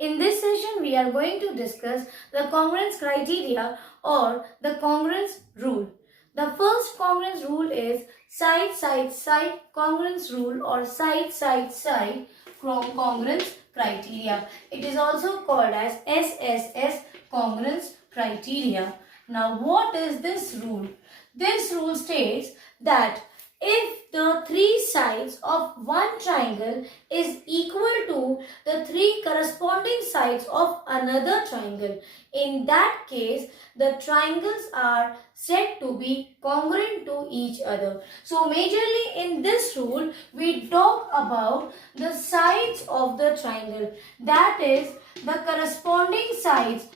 In this session, we are going to discuss the congruence criteria or the congruence rule. The first congruence rule is side-side-side congruence rule or side-side-side congruence criteria. It is also called as SSS congruence criteria. Now, what is this rule? This rule states that if the three sides of one triangle is equal to the three corresponding sides of another triangle, in that case, the triangles are said to be congruent to each other. So, majorly in this rule, we talk about the sides of the triangle. That is, the corresponding sides.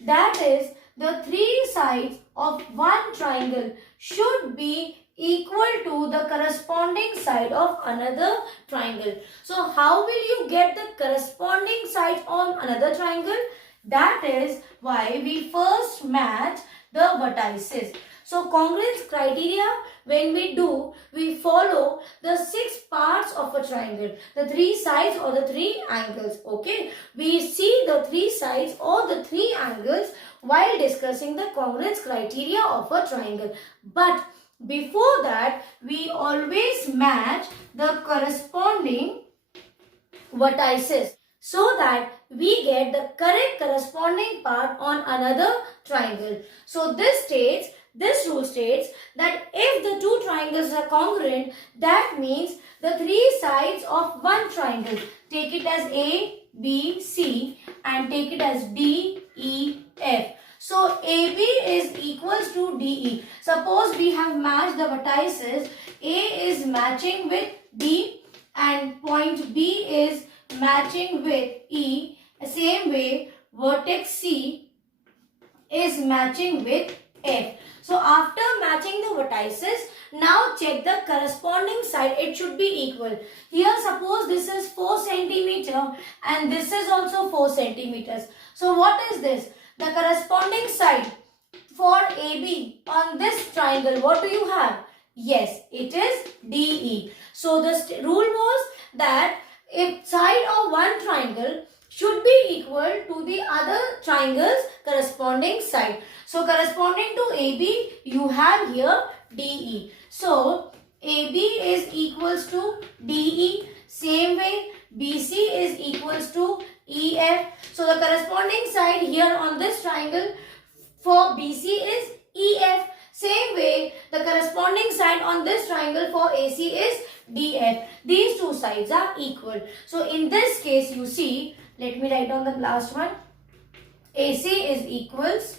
That is, the three sides of one triangle should be equal to the corresponding side of another triangle. So, how will you get the corresponding sides on another triangle? That is why we first match the vertices. So, congruence criteria, when we follow the 6 parts of a triangle, the 3 sides or the 3 angles. Okay, we see the 3 sides or the 3 angles while discussing the congruence criteria of a triangle. But before that, we always match the corresponding vertices so that we get the correct corresponding part on another triangle. So this rule states that if the two triangles are congruent, that means the 3 sides of one triangle, take it as A, B, C and take it as D, E, F. So, AB is equals to DE. Suppose we have matched the vertices. A is matching with D and point B is matching with E. Same way, vertex C is matching with F. So, after matching the vertices, now check the corresponding side. It should be equal. Here, suppose this is 4 centimeter and this is also 4 centimeters. So, what is this? The corresponding side for AB on this triangle, what do you have? Yes, it is DE. So, the rule was that if side of one triangle should be equal to the other triangle's corresponding side. So, corresponding to AB, you have here DE. So, AB is equals to DE. Same way, BC is equals to EF. So, the corresponding side here on this triangle for BC is EF. Same way, the corresponding side on this triangle for AC is DF. These two sides are equal. So, in this case, you see, let me write down the last one. AC is equals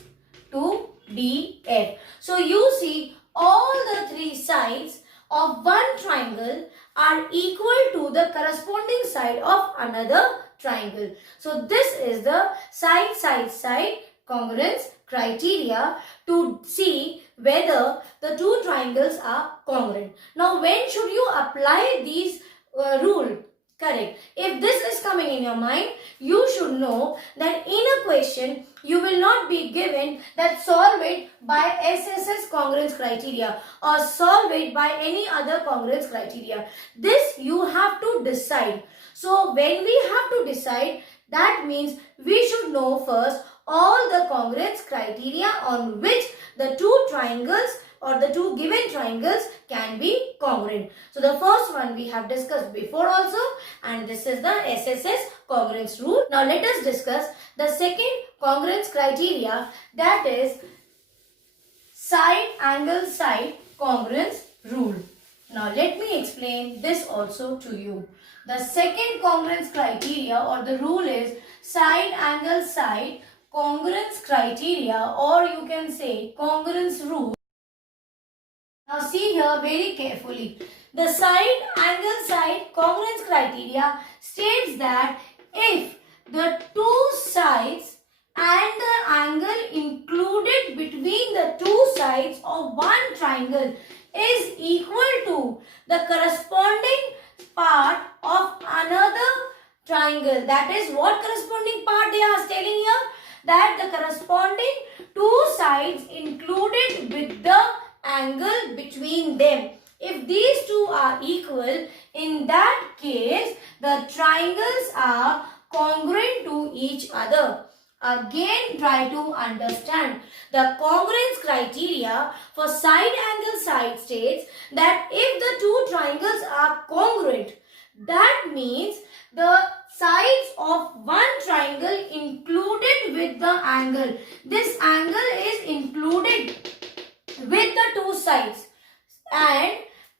to DF. So, you see, all the 3 sides of one triangle are equal to the corresponding side of another triangle. So, this is the side-side-side congruence criteria to see whether the two triangles are congruent. Now, when should you apply these rule? Correct. If this is coming in your mind, you should know that in a question, you will not be given that solve it by SSS congruence criteria or solve it by any other congruence criteria. This you have to decide. So, when we have to decide, that means we should know first all the congruence criteria on which the two triangles or the two given triangles can be congruent. So, the first one we have discussed before also, and this is the SSS congruence rule. Now, let us discuss the second congruence criteria, that is side angle side congruence rule. Now, let me explain this also to you. The second congruence criteria or the rule is side angle side congruence criteria, or you can say congruence rule. Now, see here very carefully. The side angle side congruence criteria states that if the two sides and the angle included between the two sides of one triangle is equal to the corresponding part of another triangle. That is, what corresponding part they are telling here? That the corresponding two sides included with the angle between them. If these two are equal, in that case, the triangles are congruent each other. Again, try to understand. The congruence criteria for side angle side states that if the two triangles are congruent, that means the sides of one triangle included with the angle. This angle is included with the two sides. And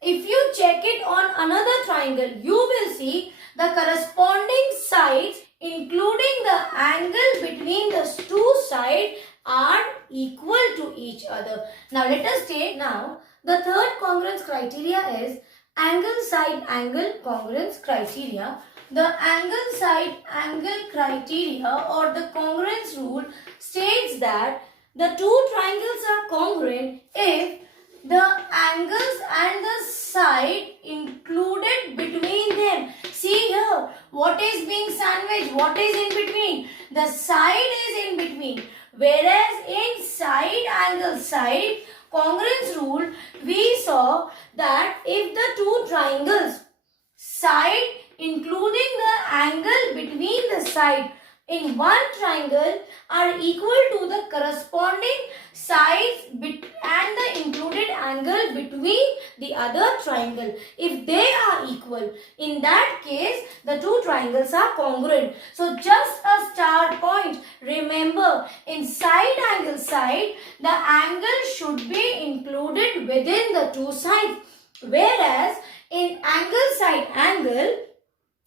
if you check it on another triangle, you will see the corresponding sides including the angle between the two sides are equal to each other. Now let us take now the third congruence criteria is angle side angle congruence criteria. The angle side angle criteria or the congruence rule states that the two triangles are congruent if the angles and the side included between them. See here, what is being sandwiched? What is in between? The side is in between. Whereas in side angle side congruence rule, we saw that if the two triangles side including the angle between the side in one triangle are equal to the corresponding sides and the included angle between the other triangle. If they are equal, in that case the two triangles are congruent. So just a start point. Remember, in side angle side, the angle should be included within the two sides. Whereas in angle side angle,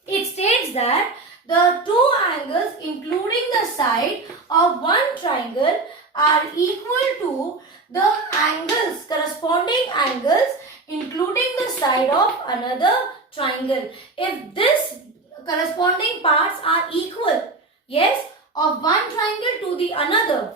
it states that the two angles including the side of one triangle are equal to the angles, corresponding angles including the side of another triangle. If this corresponding parts are equal, yes, of one triangle to the another,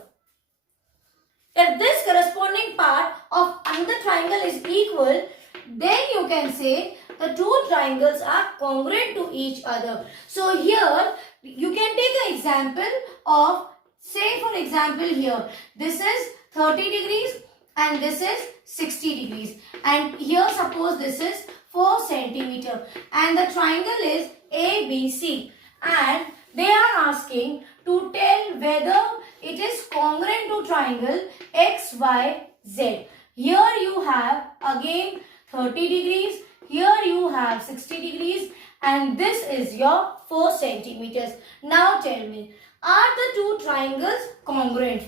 if this corresponding part of another triangle is equal, then you can say the two triangles are congruent to each other. So here you can take an example of, say for example here, this is 30 degrees and this is 60 degrees. And here suppose this is 4 centimeter and the triangle is ABC. And they are asking to tell whether it is congruent to triangle XYZ. Here you have again 30 degrees. Here you have 60 degrees and this is your 4 centimeters. Now tell me, are the two triangles congruent?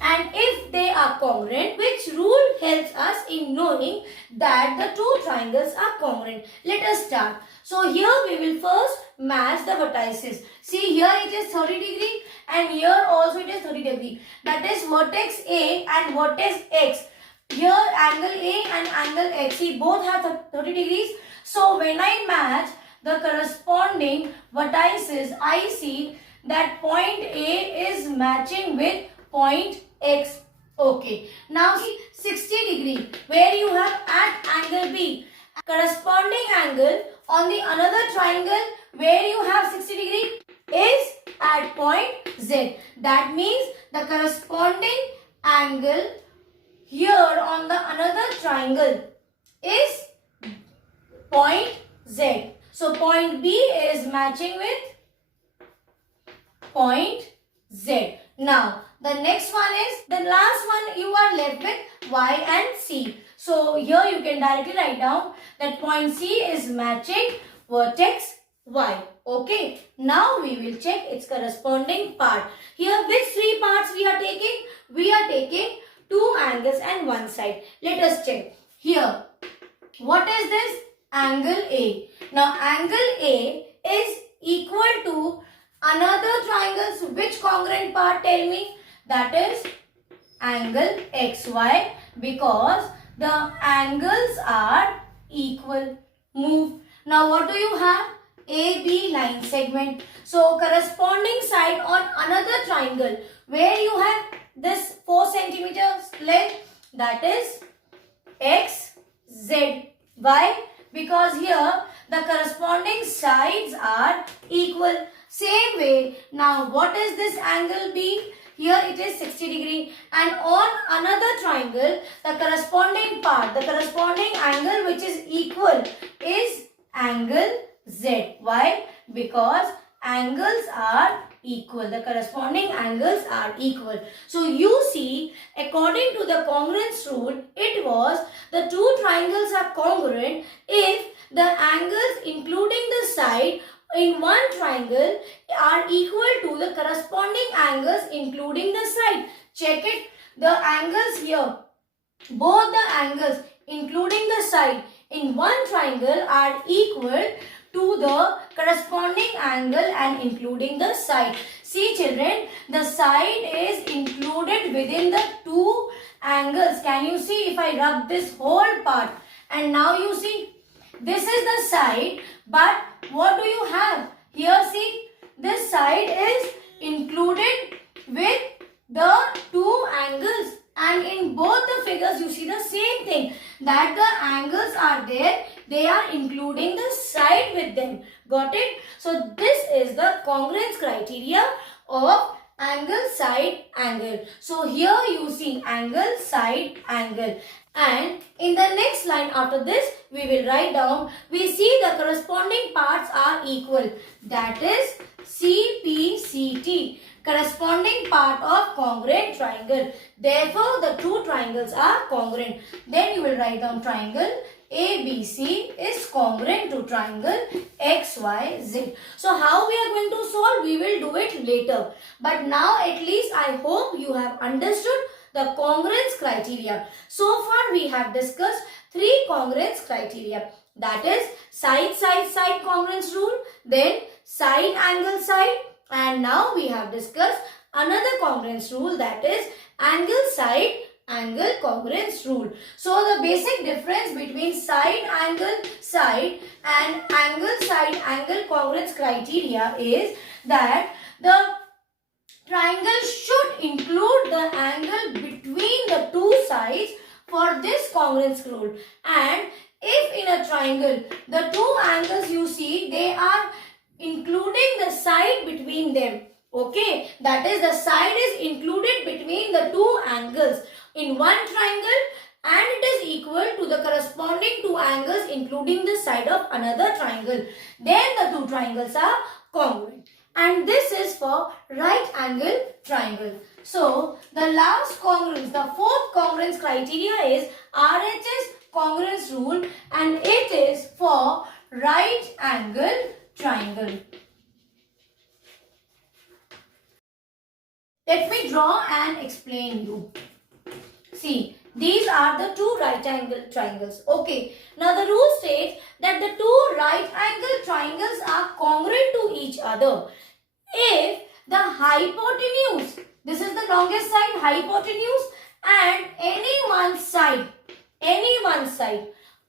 And if they are congruent, which rule helps us in knowing that the two triangles are congruent? Let us start. So here we will first match the vertices. See, here it is 30 degree and here also it is 30 degree. That is vertex A and vertex X. Here angle A and angle X, see both have 30 degrees. So when I match the corresponding vertices, I see that point A is matching with point X. Okay. Now see 60 degree where you have at angle B. Corresponding angle on the another triangle where you have 60 degree is at point Z. That means the corresponding angle here on the another triangle is point Z. So point B is matching with point Z. Now the next one is, the last one you are left with Y and C. So here you can directly write down that point C is matching vertex Y. Okay. Now we will check its corresponding part. Here which three parts we are taking? We are taking two angles and one side. Let us check. Here, what is this? Angle A. Now, angle A is equal to another triangle. So, which congruent part? Tell me. That is angle XY because the angles are equal. Move. Now, what do you have? AB line segment. So, corresponding side on another triangle where you have this 4 centimeters length, that is XZ. Why? Because here the corresponding sides are equal. Same way, now what is this angle B? Here it is 60 degree and on another triangle the corresponding part, the corresponding angle which is equal is angle Z. Why? Because angles are equal. The corresponding angles are equal. So you see, according to the congruence rule, it was the two triangles are congruent if the angles including the side in one triangle are equal to the corresponding angles including the side. Check it. The angles here, both the angles including the side in one triangle are equal to the corresponding angle and including the side. See children, the side is included within the two angles. Can you see if I rub this whole part? And now you see, this is the side, but what do you have? Here see, this side is included with the two angles. And in both the figures you see the same thing, that the angles are there, they are including the side with them. Got it? So this is the congruence criteria of angle, side, angle. So here you see angle, side, angle. And in the next line after this, we will write down, we see the corresponding parts are equal. That is CPCT, corresponding part of congruent triangle. Therefore, the two triangles are congruent. Then you will write down triangle ABC is congruent to triangle XYZ. So how we are going to solve? We will do it later. But now at least I hope you have understood the congruence criteria. So far we have discussed three congruence criteria. That is side, side, side congruence rule. Then side, angle, side. And now we have discussed another congruence rule, that is angle, side, angle congruence rule. So the basic difference between side, angle, side and angle, side, angle congruence criteria is that the triangle should include the angle between the two sides for this congruence rule. And if in a triangle, the two angles you see, they are including the side between them. Okay, that is the side is included between the two angles in one triangle and it is equal to the corresponding two angles including the side of another triangle. Then the two triangles are congruent. And this is for right angle triangle. So the last congruence, the fourth congruence criteria is RHS congruence rule, and it is for right angle triangle. Let me draw and explain you. See, these are the two right angle triangles. Okay, now the rule states that the two right angle triangles are congruent to each other if the hypotenuse, this is the longest side, hypotenuse, and any one side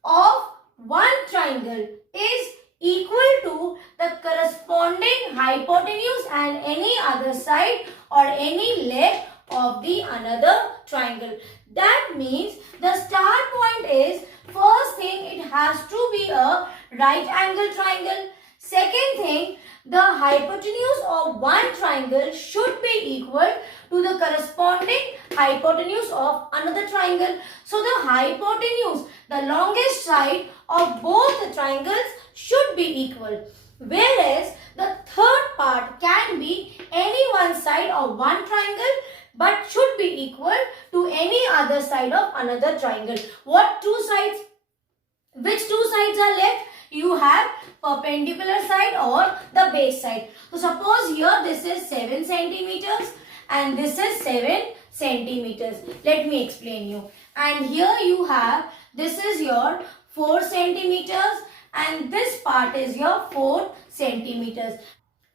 of one triangle is equal to the corresponding hypotenuse and any other side or any leg of the another triangle. That means the start point is, first thing, it has to be a right angle triangle. Second thing, the hypotenuse of one triangle should be equal to the corresponding hypotenuse of another triangle. So the hypotenuse, the longest side of both the triangles, should be equal. Whereas the third part can be any one side of one triangle but should be equal to any other side of another triangle. What two sides? Which two sides are left? You have perpendicular side or the base side. So suppose here this is 7 centimeters and this is 7 centimeters. Let me explain you. And here you have, this is your 4 centimeters and this part is your 4 centimeters.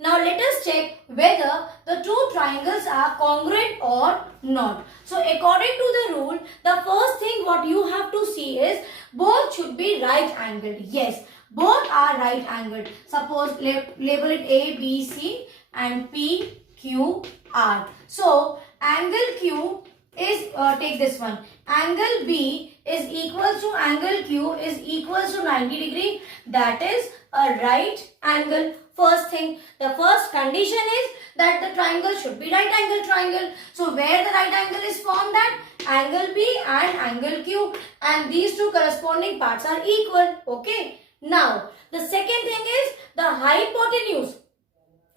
Now let us check whether the two triangles are congruent or not. So according to the rule, the first thing what you have to see is both should be right angled. Yes, both are right angled. Suppose label it A, B, C and P, Q, R. So angle Q is, take this one, angle B is equals to angle Q is equals to 90 degree. That is a right angle. First thing, the first condition is that the triangle should be right angle triangle. So where the right angle is formed at? Angle B and angle Q, and these two corresponding parts are equal. Okay. Now the second thing is the hypotenuse.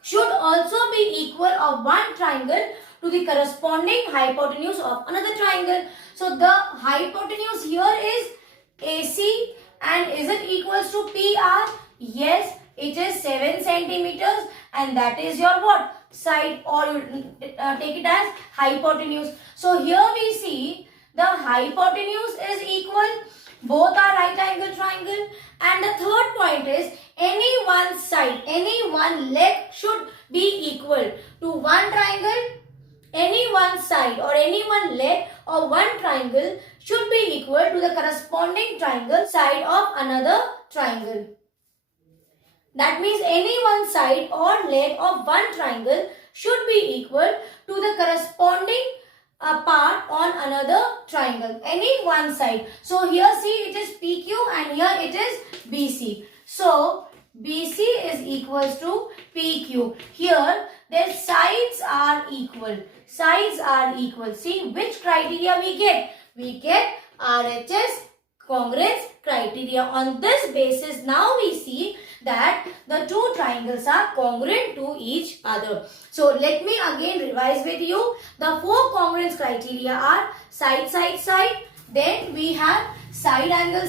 should also be equal of one triangle to the corresponding hypotenuse of another triangle. So the hypotenuse here is AC, and is it equals to PR? Yes, it is 7 centimeters, and that is your what? Side, or you take it as hypotenuse. So here we see the hypotenuse is equal. Both are right angle triangle. And the third point is any one side, any one leg should be equal to one triangle. Any one side or any one leg of one triangle should be equal to the corresponding triangle side of another triangle. That means any one side or leg of one triangle should be equal to the corresponding part on another triangle. Any one side. So here see, it is PQ and here it is BC. So BC is equals to PQ. Here their sides are equal. Sides are equal. See which criteria we get? We get RHS congruence criteria. On this basis, now we see that the two triangles are congruent to each other. So let me again revise with you. The four congruence criteria are side, side, side. Then we have side, angle,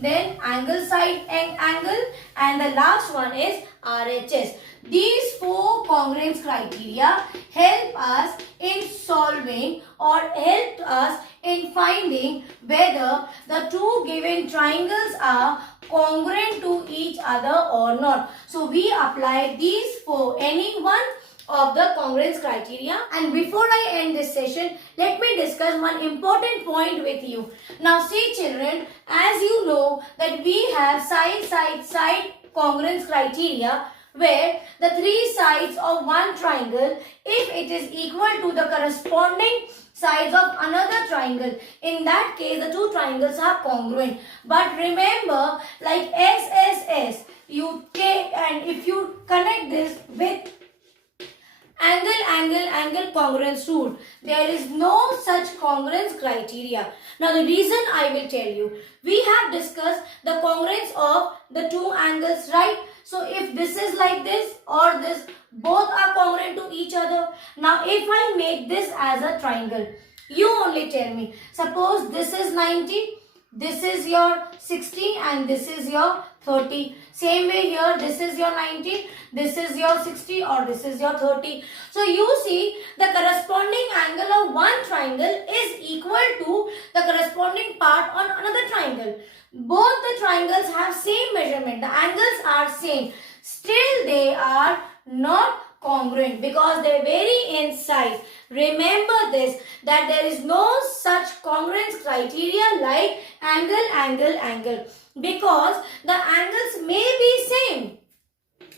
then angle, side, angle, and the last one is RHS. These four congruence criteria help us in solving or help us in finding whether the two given triangles are congruent to each other or not. So we apply these four, any one of the congruence criteria. And before I end this session, let me discuss one important point with you. Now see children, as you know that we have side, side, side congruence criteria, where the three sides of one triangle, if it is equal to the corresponding sides of another triangle, in that case the two triangles are congruent. But remember, like SSS, you take, and if you connect this with angle congruence rule, there is no such congruence criteria. Now the reason I will tell you. We have discussed the congruence of the two angles, right? So if this is like this or this, both are congruent to each other. Now if I make this as a triangle, you only tell me. Suppose this is 90, this is your 60 and this is your 30. Same way here, this is your 90, this is your 60 or this is your 30. So you see the corresponding angle of one triangle is equal to the corresponding part on another triangle. Both the triangles have same measurement. The angles are same. Still they are not congruent because they vary in size. Remember this, that there is no such congruence criteria like angle, because the angles may be same.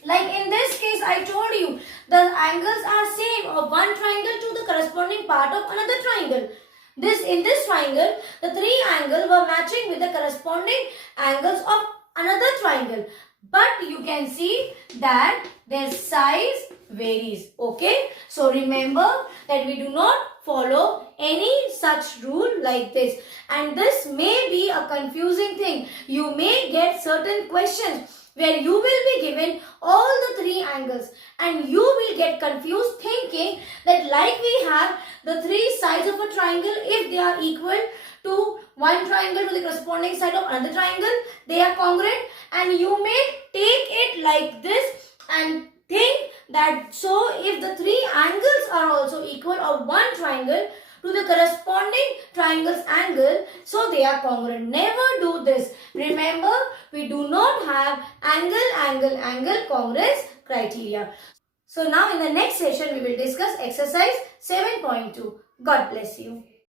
Like in this case, I told you, the angles are same of one triangle to the corresponding part of another triangle. In this triangle, the three angles were matching with the corresponding angles of another triangle. But you can see that their size varies. Okay. So remember that we do not follow any such rule like this. And this may be a confusing thing. You may get certain questions where you will be given all the three angles and you will get confused thinking that like we have the three sides of a triangle, if they are equal to one triangle to the corresponding side of another triangle, they are congruent, and you may take it like this and think that so if the three angles are also equal of one triangle to the corresponding triangle's angle, so they are congruent. Never do this. Remember, we do not have angle congruence criteria. So now in the next session we will discuss exercise 7.2. God bless you.